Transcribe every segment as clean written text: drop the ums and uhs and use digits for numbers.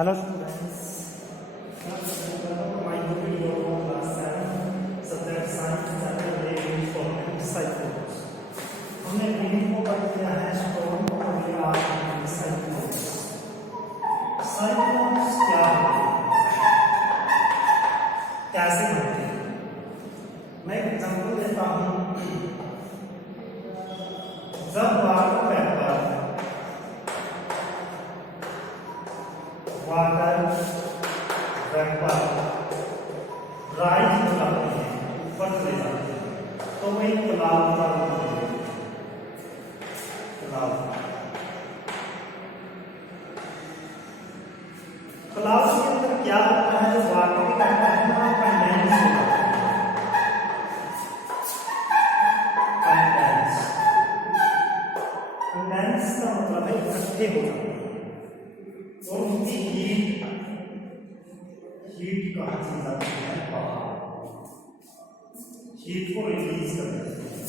Hello students, welcome to my new video of class 7 subject science chapter 11 for cyclones. हमने reading को पढ़ लिया है स्टोन और ये आज हम साइक्लोन्स। साइक्लोन्स क्या होते हैं, कैसे होते हैं? मैं एक एग्जांपल देता हूँ। जब वाटर वेपर राइज हो जाते हैं, ऊपर चले जाते हैं, तो वो एक क्लाउड का रूप है। क्लाउड के अंदर क्या होता है? जो वाटर के वेपर है वहां कंडेंस हो जाता है। कंडेंस का मतलब है इकट्ठे हो जाते हैं और उनकी हीट कहाँ चली जाती है? बाहर। हीट को रिलीज कर देते हैं,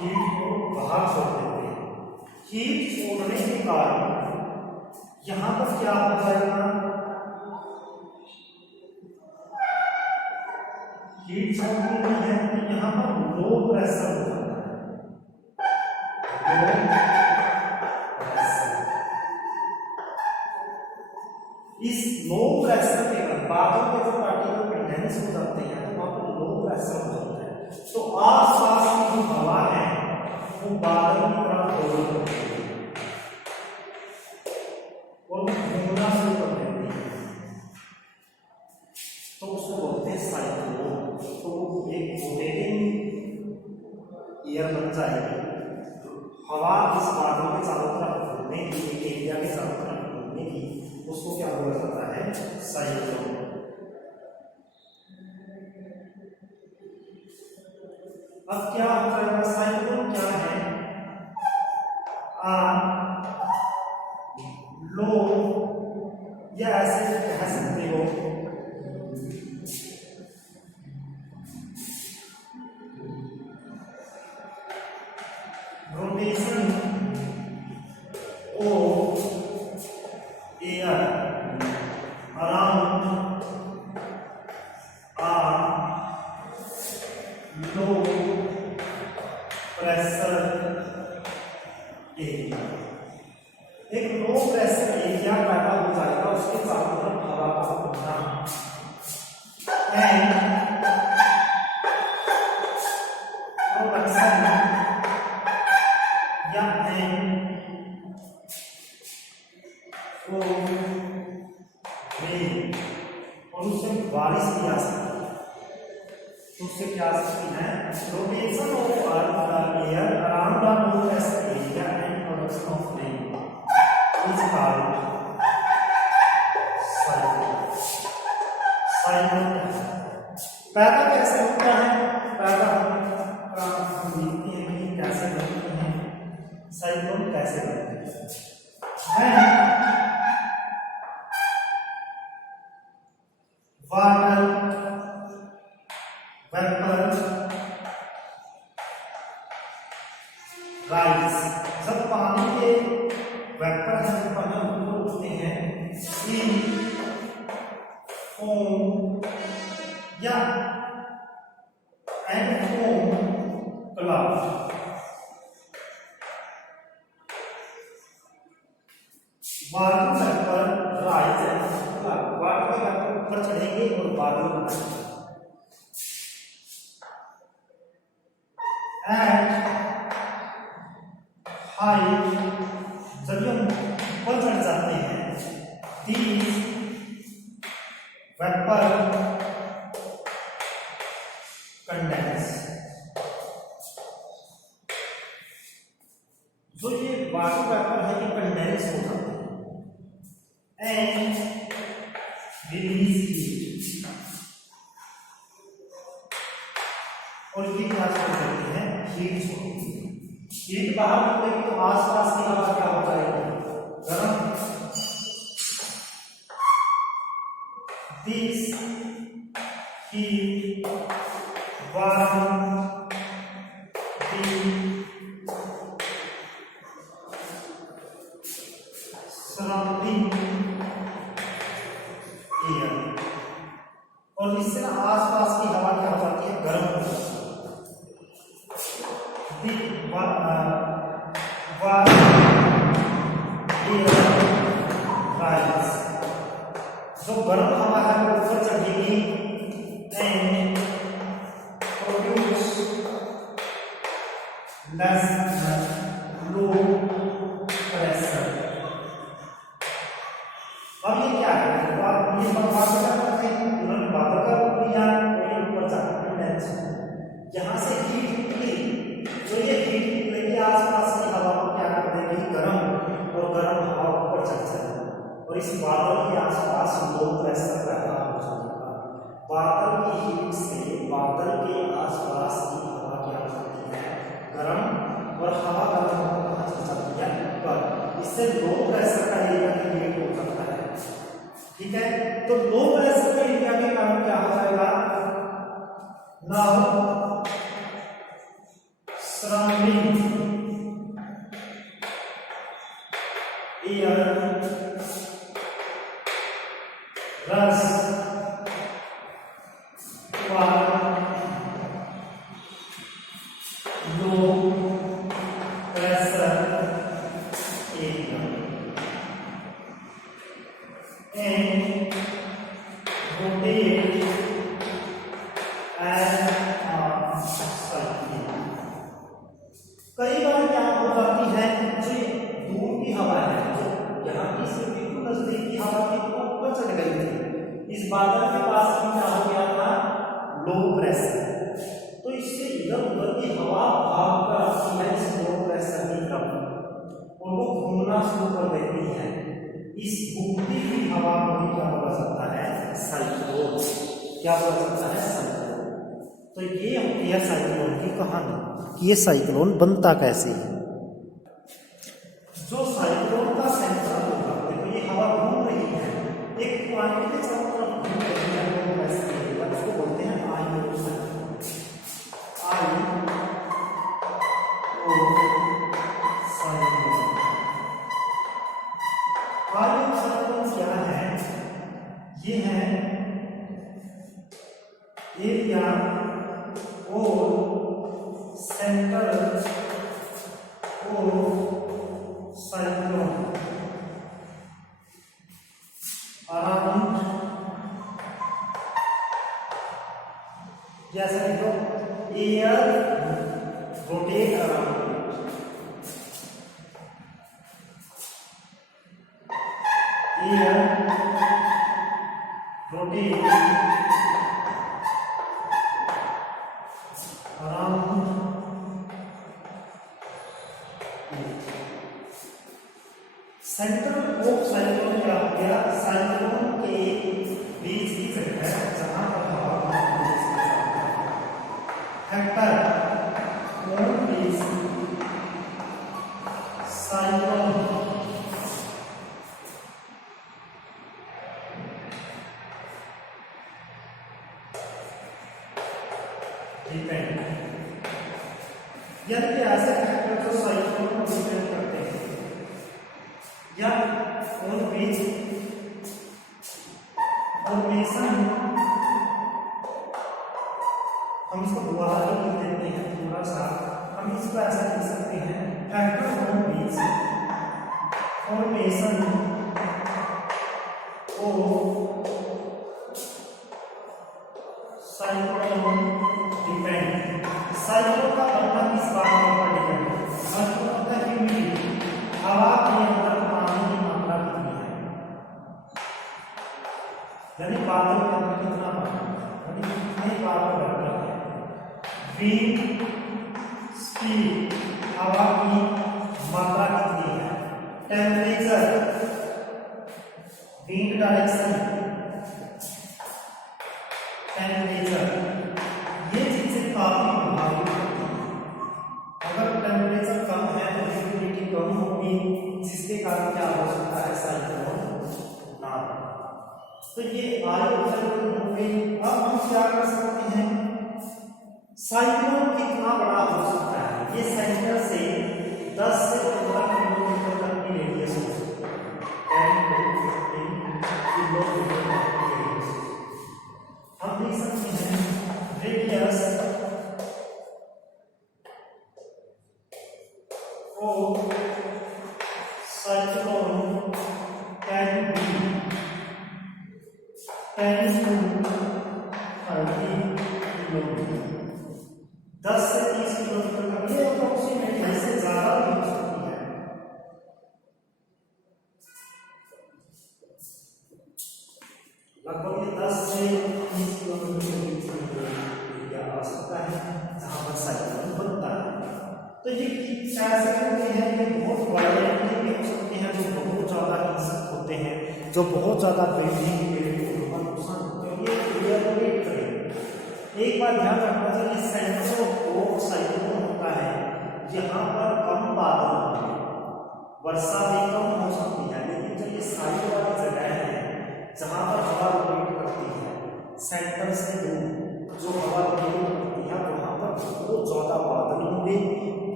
हीट को बाहर छोड़ देते हैं। हीट छोड़ने के कारण यहां पर क्या हो जाएगा? हीट छोड़नी नहीं है तो यहां पर लो प्रेशर हो जाता है। इस लो प्रेशर के बाद बादल के जो पार्टिकल कंडेंस हो जाते हैं तो वहां पर लो प्रेशर हो जाता है, तो आसपास की जो हवा है वो बादल की तरफ दोलन होती है और घूमना शुरू कर देती है, तो उसको बोलते हैं साइक्लोन। तो एक रोटेटिंग एयर बन जाएगी, हवा इस बादल के चारों तरफ घूमने की, एक एरिया के चारों तरफ घूमने की, उसको क्या बोला जाता है? साइक्लोन। अब क्या हो जाएगा? साइक्लोन क्या है? लो या ऐसे कह सकते हो rotation of air around a low pressure area। एक लो प्रेशर एरिया पैदा हो जाएगा, उसके चारों तरफ हवा का घूमना एंड प्रोडक्शन या और उससे बारिश भी आ सकती है। तो उससे क्या आ सकती है? Rotation of air around the low pressure area and production of rain is called cyclone. पैदा कैसे होता है? पैदा हम देखते हैं कि कैसे बनते हैं साइक्लोन, कैसे बनते हैं। वाटर वेपर राइज, जब पानी के वेपर जब पानी ऊपर उठते हैं, इन फोम या and foam cloud. Water vapour rise water के वेपर ऊपर चढ़ेंगे और बादल बनाएंगे। एट हाइट, जब ये ऊपर चढ़ जाते हैं, these वेपर कंडेंस। जो ये वाटर वेपर है ये कंडेंस हो जाते हैं एंड रिलीज हीट, और ये क्या कर सकते हैं? हीट छोड़ती है। हीट बाहर निकलेगी तो आसपास की हवा क्या हो जाएगी? गर्म। This heat warm the surrounding air, और इससे ना आसपास की हवा क्या हो जाती है, गर्म हो जाती है। जो गर्म हवा है वो ऊपर चढ़ेगी and produce less low pressure. अब ये क्या है, ये बादल का रूप लिया, ऊपर जाकर यहाँ से हीट निकली, जो ये हीट निकलेगी आसपास की हवा को क्या कर देगी, गर्म, और गर्म हवा ऊपर चढ़ जाएगी और इस बादल के आसपास लो प्रेशर पैदा हो जाएगा। बादल की हीट से बादल के आसपास की हवा क्या हो जाती है, गर्म, और हवा गर्म होकर चल जाती है ऊपर, इससे लो प्रेशर का एरिया क्रिएट हो जाता है। ठीक है, तो लो प्रेशर के एरिया के कारण क्या हो जाएगा, now surrounding air rush low pressure area and rotate as a cycle. कई बार क्या हो जाती है, जो दूर की हवा है, जो यहाँ की से बिल्कुल नजदीक की हवा थी वो ऊपर चढ़ गई थी, इस बादल के पास भी क्या हो गया था, लो प्रेशर, तो इससे इधर उधर की हवा भाग कर आती है इस लो प्रेशर की तरफ और वो घूमना शुरू कर देती है। इस घूमती हुई हवा को ही क्या बोला जाता है, साइक्लोन। क्या बोला जाता है, साइक्लोन। तो ये होती है साइक्लोन की कहानी कि ये साइक्लोन बनता कैसे है। जो साइक्लोन का सेंटर होगा, देखो ये हवा घूम रही है, एक पॉइंट के चारों तरफ घूम रही है, उसको बोलते हैं आयोन साइक्लोन। आयोन साइक्लोन क्या है, ये है एरिया और सेंटर और साइक्लोन अराउंड, जैसे देखो air rotate around, air rotate around centre of cyclone. क्या हो गया, साइक्लोन के बीच की जगह जहां पर हवा factor on beach cyclone depend, यानी कि ऐसे फैक्टर जो साइक्लोन को डिपेंड करते हैं, या और बीच फॉर्मेशन, हम इसको दोबारा लिख देते हैं थोड़ा सा, हम इसको ऐसा लिख सकते हैं, फैक्टर ऑन बीच फॉर्मेशन और साइक्लोन डिपेंड। साइक्लोन का बनना किस बात पर डिपेंड है, साइक्लोन का ह्यूमिडिटी, हवा के अंदर पानी की मात्रा कितनी है, यानी बादल के अंदर कितना पानी, यानी कितने बार बढ़ता है, विंड स्पीड, हवा की मात्रा कितनी है, टेम्परेचर, विंड डायरेक्शन, टेम्परेचर, ये चीजें काफी प्रभावित होती हैं। अगर टेम्परेचर कम है तो ह्यूमिडिटी कम होगी, जिसके कारण क्या हो सकता है, साइक्लोन ना हो। तो ये आयोजन हो गई। अब हम क्या कर सकते हैं, साइक्लोन कितना बड़ा हो सकता है, ये सेंटर से 10 से 15 किलोमीटर तक की रेडियस हो सकती है। Cyclone can be 10 to 30 kilometre, 10 से 30 किलोमीटर का ये अप्रोक्सीमेट है, इससे ज्यादा भी हो सकती है। लगभग 10 से 30 किलोमीटर के बीच में एरिया आ सकता है जहां पर साइक्लोन बनता है। तो ये ऐसे होते हैं, ये बहुत वायलेंटली भी हो सकते हैं, जो बहुत ज्यादा हिंसक होते हैं, जो बहुत ज्यादा बिल्डिंग को नुकसान होते हैं, ये रियलेट करें। एक बात ध्यान रखना चाहिए, सेंटर ऑफ साइक्लोन होता है यहाँ पर कम बादल होंगे, वर्षा भी कम हो सकती है, लेकिन जो ये साइड वाली जगह है जहाँ पर हवा रोटेट करती है सेंटर से दूर, जो हवा रोटेट करती है वहाँ पर बहुत ज़्यादा बादल होंगे,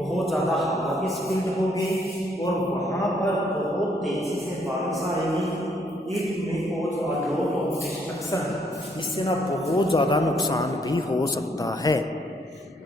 बहुत ज़्यादा हवा की स्पीड होगी और वहाँ पर बहुत तेज़ी से बारिश आएगी। इट में cause a lot of destruction, इससे ना बहुत ज़्यादा नुकसान भी हो सकता है।